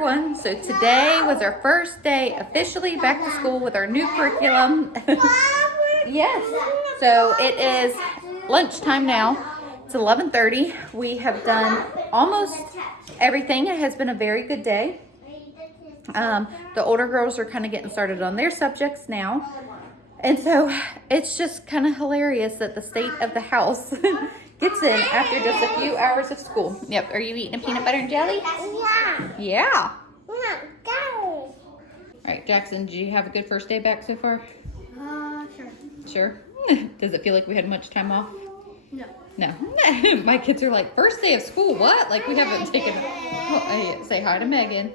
everyone. So today was our first day officially back to school with our new curriculum. Yes. So it is lunchtime now. It's 11:30. We have done almost everything. It has been a very good day. The older girls are kind of getting started on their subjects now. And so it's just kind of hilarious that the state of the house gets in after just a few hours of school. Yep. Are you eating a peanut butter and jelly? Yeah. Yeah. Go. All right, Jackson, did you have a good first day back so far? Sure. Sure. Does it feel like we had much time off? No. No. My kids are like, first day of school, what? Like we haven't taken, oh, say hi to Megan.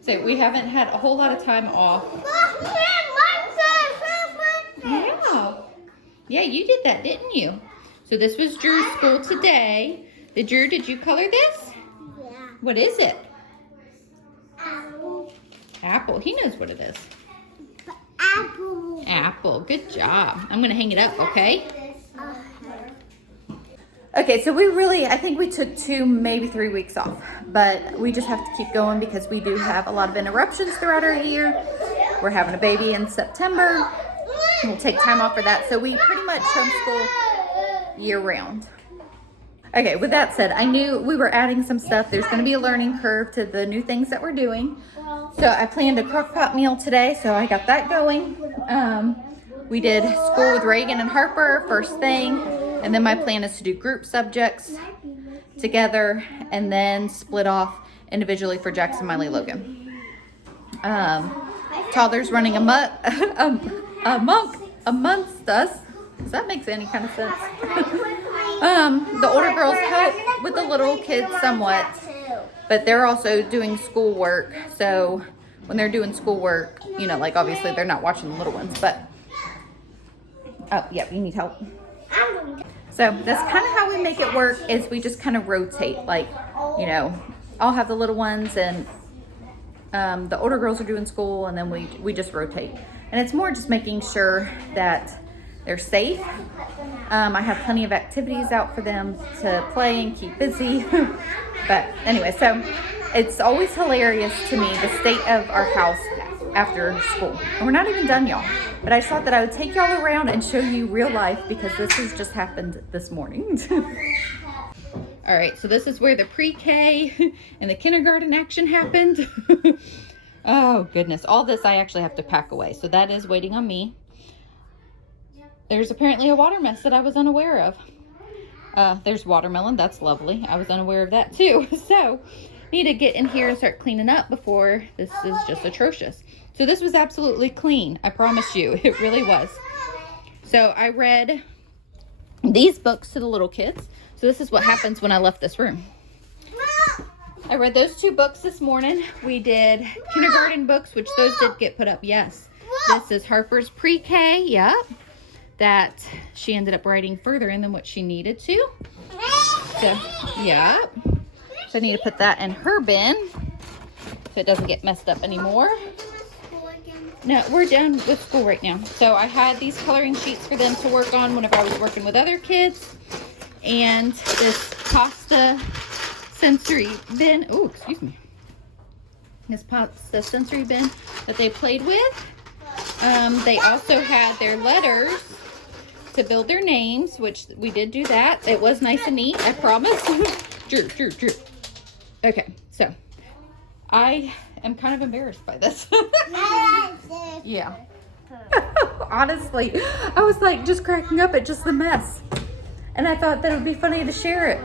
So we haven't had a whole lot of time off. Yeah. Yeah, you did that, didn't you? So this was Drew's school today. Drew, did you color this? Yeah. What is it? Apple. Apple. He knows what it is. Apple. Apple. Good job. I'm going to hang it up, okay? Okay, so I think we took 2, maybe 3 weeks off, but we just have to keep going because we do have a lot of interruptions throughout our year. We're having a baby in September. We'll take time off for that. So we pretty much homeschool year round. Okay, with that said, I knew we were adding some stuff. There's going to be a learning curve to the new things that we're doing. So I planned a crock pot meal today, so I got that going. We did school with Reagan and Harper first thing, and then my plan is to do group subjects together and then split off individually for Jackson, Miley, Logan. Toddler's running amongst us. Does that make any kind of sense? The older girls help with the little kids somewhat, but they're also doing schoolwork. So when they're doing schoolwork, you know, like obviously they're not watching the little ones, but oh, yeah, you need help. So that's kind of how we make it work, is we just kind of rotate. Like, you know, I'll have the little ones and the older girls are doing school, and then we just rotate. And it's more just making sure that they're safe. I have plenty of activities out for them to play and keep busy. But anyway, so it's always hilarious to me, the state of our house after school. And we're not even done, y'all. But I thought that I would take y'all around and show you real life, because this has just happened this morning. All right, so this is where the pre-K and the kindergarten action happened. Oh, goodness. All this I actually have to pack away, so that is waiting on me. There's apparently a water mess that I was unaware of. There's watermelon. That's lovely. I was unaware of that, too. So, need to get in here and start cleaning up before this is just atrocious. So, this was absolutely clean. I promise you. It really was. So, I read these books to the little kids. So, this is what happens when I left this room. I read those 2 books this morning. We did kindergarten books, which those did get put up. Yes. This is Harper's pre-K. Yep. That she ended up writing further in than what she needed to. So, yep. So I need to put that in her bin so it doesn't get messed up anymore. No, we're done with school right now. So I had these coloring sheets for them to work on whenever I was working with other kids. And this pasta sensory bin. Oh, excuse me. This pasta sensory bin that they played with. They also had their letters to build their names, which we did do that. It was nice and neat, I promise. Drew. Okay, so I am kind of embarrassed by this. Yeah. Honestly, I was like just cracking up at just the mess. And I thought that it would be funny to share it.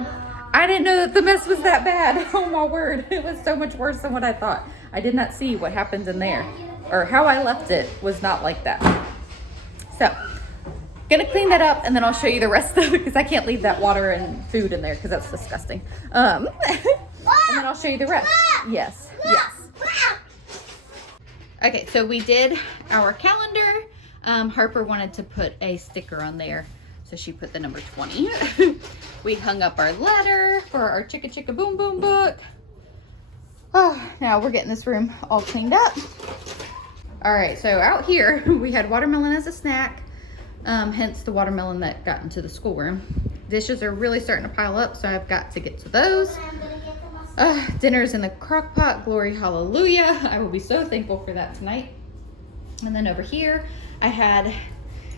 I didn't know that the mess was that bad. Oh my word. It was so much worse than what I thought. I did not see what happened in there, or how I left it was not like that. So, gonna clean that up, and then I'll show you the rest of it, because I can't leave that water and food in there because that's disgusting. And then I'll show you the rest. Yes. Okay, so we did our calendar. Harper wanted to put a sticker on there, so she put the number 20. We hung up our letter for our Chicka Chicka Boom Boom book. Oh, now we're getting this room all cleaned up. All right, so out here we had watermelon as a snack, hence the watermelon that got into the schoolroom. Dishes are really starting to pile up, so I've got to get to those. Dinner's in the crock pot. Glory, hallelujah. I will be so thankful for that tonight. And then over here, I had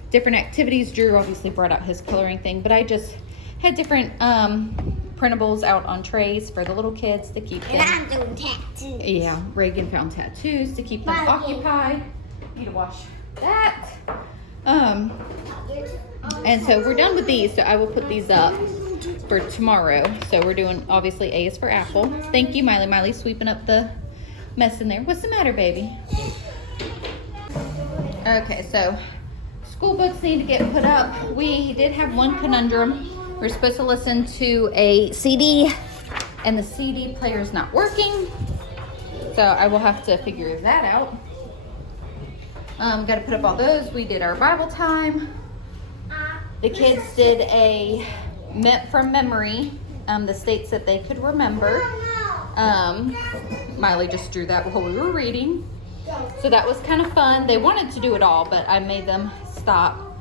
different activities. Drew obviously brought out his coloring thing, but I just had different printables out on trays for the little kids to keep them. And I'm doing tattoos. Yeah, Reagan found tattoos to keep them occupied. Need to wash that. And so we're done with these, so I will put these up for tomorrow. So we're doing, obviously, A is for apple. Thank you, Miley. Miley's sweeping up the mess in there. What's the matter, baby? Okay, so school books need to get put up. We did have one conundrum. We're supposed to listen to a CD, and the CD player is not working. So I will have to figure that out. Got to put up all those. We did our Bible time. The kids did a from memory, the states that they could remember. Miley just drew that while we were reading. So that was kind of fun. They wanted to do it all, but I made them stop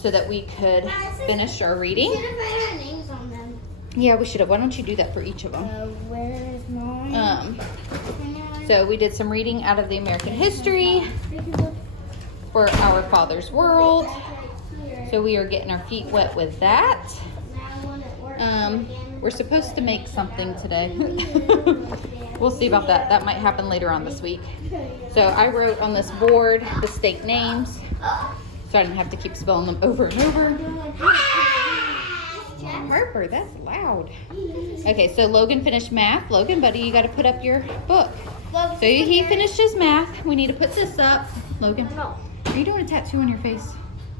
so that we could finish our reading. We should have put our names on them. Yeah, we should have. Why don't you do that for each of them? Where is mine? So we did some reading out of the American history for Our Father's World. So we are getting our feet wet with that. We're supposed to make something today. We'll see about that. That might happen later on this week. So I wrote on this board the state names, so I didn't have to keep spelling them over and over. Harper, that's loud. Okay, so Logan finished math. Logan, buddy, you got to put up your book. So he finished his math. We need to put this up. Logan, No. are you doing a tattoo on your face?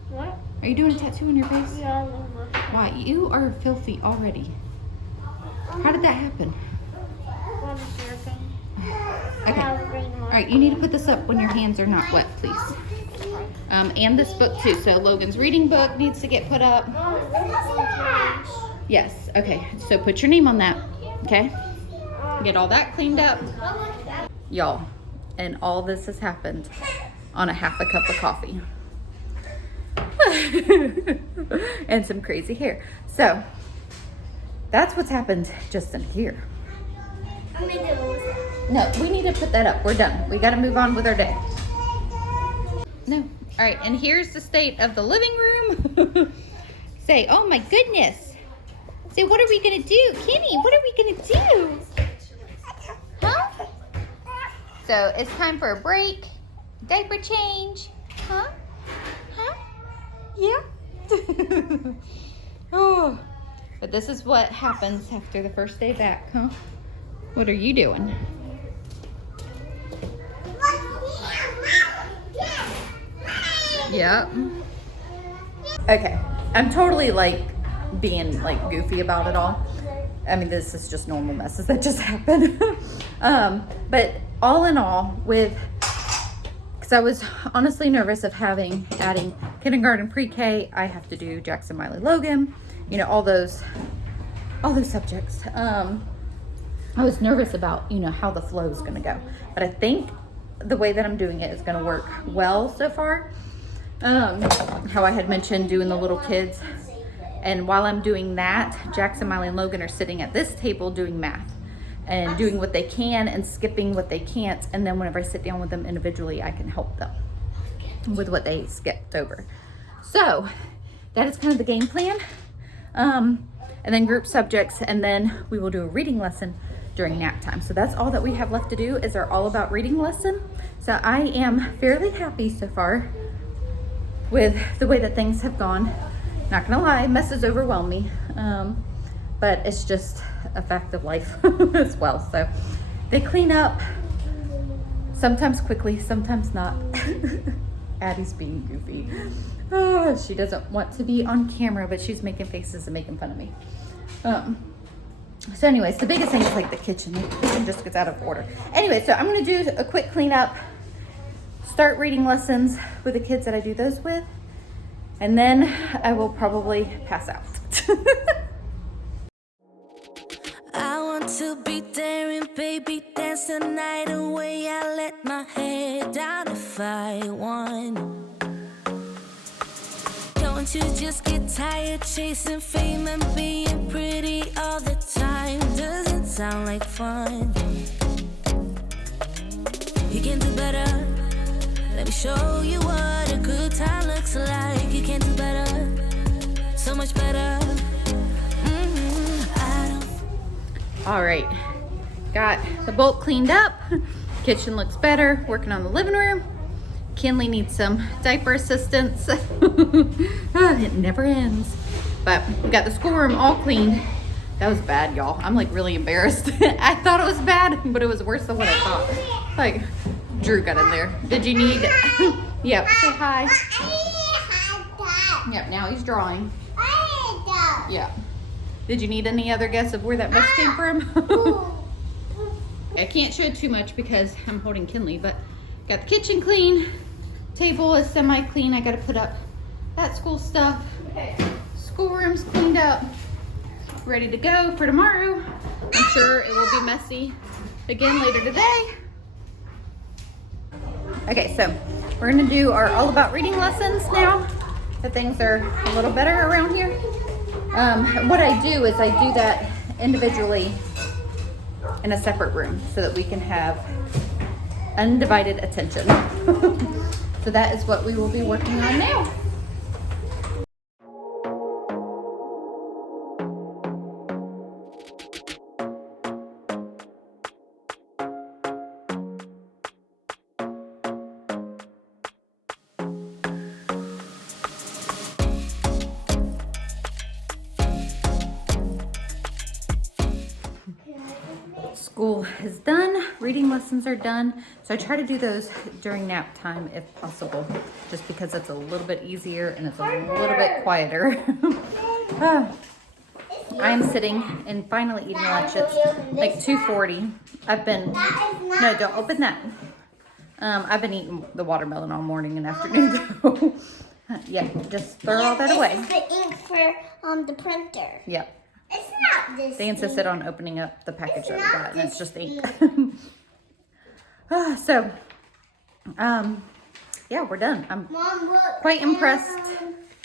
What? Are you doing a tattoo on your face? Yeah. Why, you are filthy already. How did that happen? Okay. All right, you need to put this up when your hands are not wet, please. And this book too. So Logan's reading book needs to get put up. Yes. Okay. So put your name on that. Okay. Get all that cleaned up, y'all. And all this has happened on a half a cup of coffee and some crazy hair. So that's what's happened just in here. No, we need to put that up. We're done. We got to move on with our day. No. All right. And here's the state of the living room. Say, oh my goodness. Say, what are we going to do? Kenny, what are we going to do? Huh? So it's time for a break. Diaper change. Huh? Huh? Yeah. Oh. But this is what happens after the first day back, huh? What are you doing? Yeah. Okay. I'm totally like being like goofy about it all. I mean, this is just normal messes that just happen. But all in all, because I was honestly nervous of adding kindergarten, pre-K. I have to do Jackson, Miley, Logan, you know, all those subjects. I was nervous about, you know, how the flow is going to go, but I think the way that I'm doing it is going to work well so far. How I had mentioned doing the little kids, and while I'm doing that, Jackson, Miley, and Logan are sitting at this table doing math and doing what they can and skipping what they can't. And then whenever I sit down with them individually, I can help them with what they skipped over. So that is kind of the game plan. And then group subjects, and then we will do a reading lesson during nap time. So that's all that we have left to do is our all about reading lesson. So I am fairly happy so far with the way that things have gone. Not gonna lie, messes overwhelm me, but it's just a fact of life as well. So they clean up, sometimes quickly, sometimes not. Addie's being goofy. Oh, she doesn't want to be on camera, but she's making faces and making fun of me. So anyways, the biggest thing is like the kitchen. The kitchen just gets out of order. Anyway, so I'm gonna do a quick cleanup, start reading lessons with the kids that I do those with, and then I will probably pass out. I want to be daring, baby, dance the night away. I let my head down if I want. Don't you just get tired chasing fame and being pretty all the time? Doesn't sound like fun. You can do better. Let me show you what a good time looks like. You can do better. So much better. All right, got the boat cleaned up. Kitchen looks better. Working on the living room. Kinley needs some diaper assistance. It never ends. But we got the schoolroom all cleaned. That was bad, y'all. I'm like really embarrassed. I thought it was bad, but it was worse than what I thought. Like, Drew got in there. Did you need? Yep. Say hi. Yep. Now he's drawing. Yeah. Did you need any other guess of where that mess came from? I can't show too much because I'm holding Kinley, but got the kitchen clean. Table is semi-clean. I got to put up that school stuff. Okay. Schoolroom's cleaned up. Ready to go for tomorrow. I'm sure it will be messy again later today. Okay, so we're gonna do our all about reading lessons now that things are a little better around here. What I do is I do that individually in a separate room so that we can have undivided attention. So that is what we will be working on now. School is done, reading lessons are done, so I try to do those during nap time if possible, just because it's a little bit easier and it's a little bit quieter. I'm sitting and finally eating lunch. It's like 2:40. No, don't open that. I've been eating the watermelon all morning and afternoon though. Yeah, just throw all that away. This is the ink for the printer. Yep. It's not this. They insisted on opening up the package that we got, and it's just ink. Yeah, we're done. I'm quite impressed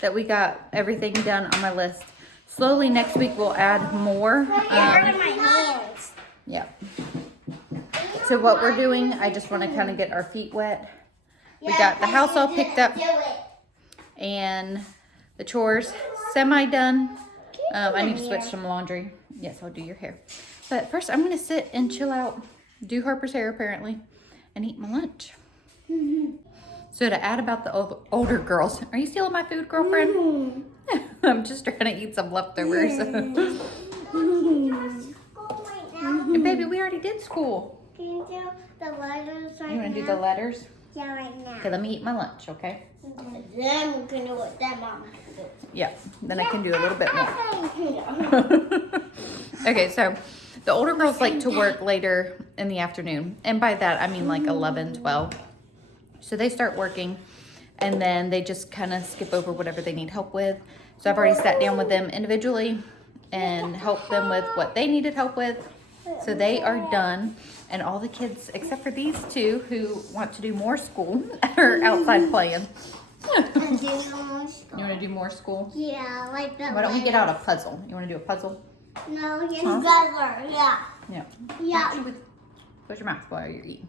that we got everything done on my list. Slowly next week we'll add more. My hands. Yeah. So what we're doing, I just want to kind of get our feet wet. We got the house all picked up and the chores semi-done. I need to switch some laundry. Yes, I'll do your hair. But first, I'm going to sit and chill out, do Harper's hair apparently, and eat my lunch. So to add about the older girls, are you stealing my food, girlfriend? I'm just trying to eat some leftovers. And baby, we already did school. Can you do the letters right now? You want to do the letters? Yeah, right now. Okay, let me eat my lunch, okay? Then we're going to do what that mom can do. Yeah, then I can do a little bit more. Okay, so the older girls like to work later in the afternoon. And by that, I mean like 11, 12. So they start working and then they just kind of skip over whatever they need help with. So I've already sat down with them individually and helped them with what they needed help with. So they are done. And all the kids, except for these two who want to do more school, are outside playing. You want to do more school? Yeah, like that. Why don't we get out a puzzle? You want to do a puzzle? No, yes, Huh? together. Yeah. Yeah. Yeah. Close your mouth while you're eating.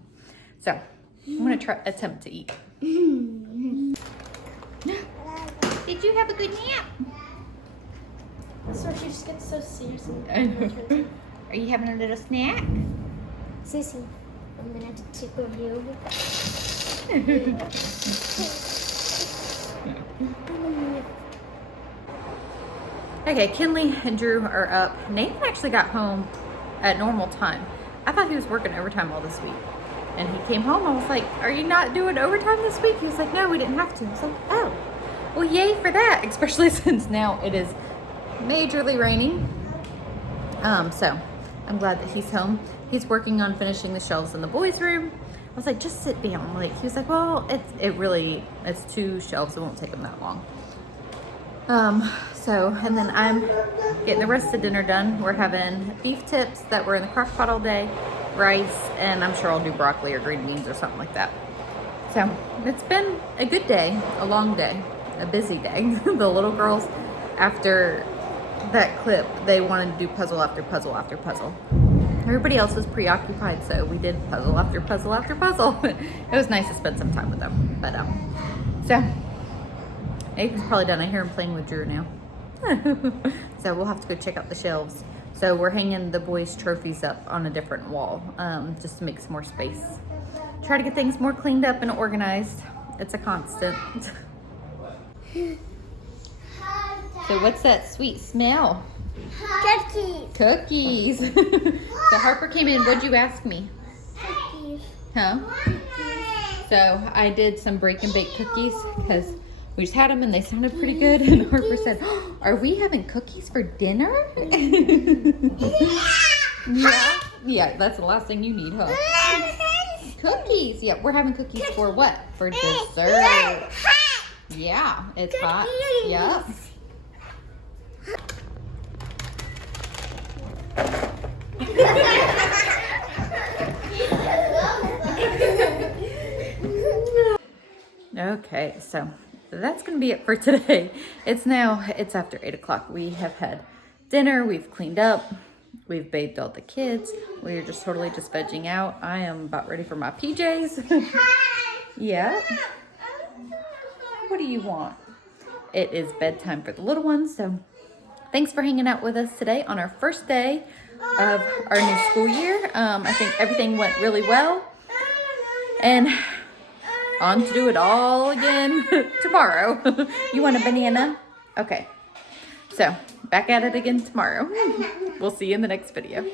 So, I'm going to attempt to eat. Did you have a good nap? So she just gets so serious. I know. Are you having a little snack? Sissy, I'm gonna have to tickle you. Okay, Kinley and Drew are up. Nathan actually got home at normal time. I thought he was working overtime all this week. And he came home, I was like, are you not doing overtime this week? He was like, no, we didn't have to. I was like, oh, well, yay for that, especially since now it is majorly raining. So I'm glad that he's home. He's working on finishing the shelves in the boys' room. I was like, just sit down. Like, he was like, well, it's 2 shelves. It won't take them that long. And then I'm getting the rest of dinner done. We're having beef tips that were in the crock pot all day, rice, and I'm sure I'll do broccoli or green beans or something like that. So it's been a good day, a long day, a busy day. The little girls, after that clip, they wanted to do puzzle after puzzle after puzzle. everybody else was preoccupied, so we did puzzle after puzzle after puzzle. It was nice to spend some time with them. But so Nathan's probably done. I hear him playing with Drew now. So we'll have to go check out the shelves. So we're hanging the boys' trophies up on a different wall, just to make some more space. Try to get things more cleaned up and organized. It's a constant. So what's that sweet smell? Cookies. Cookies. So Harper came in. What'd you ask me? Cookies. Huh? So I did some break and bake cookies because we just had them and they sounded pretty good. And Harper said, oh, "Are we having cookies for dinner?" Yeah, that's the last thing you need, huh? Cookies. Yeah, we're having cookies for what? For dessert. Yeah, it's hot. Yep. Okay, so that's gonna be it for today. It's after 8 o'clock. We have had dinner, we've cleaned up, we've bathed all the kids. We're just totally just vegging out. I am about ready for my PJs. Yeah. What do you want? It is bedtime for the little ones, so thanks for hanging out with us today on our first day of our new school year. I think everything went really well. And on to do it all again tomorrow. You want a banana? Okay. So, back at it again tomorrow. We'll see you in the next video.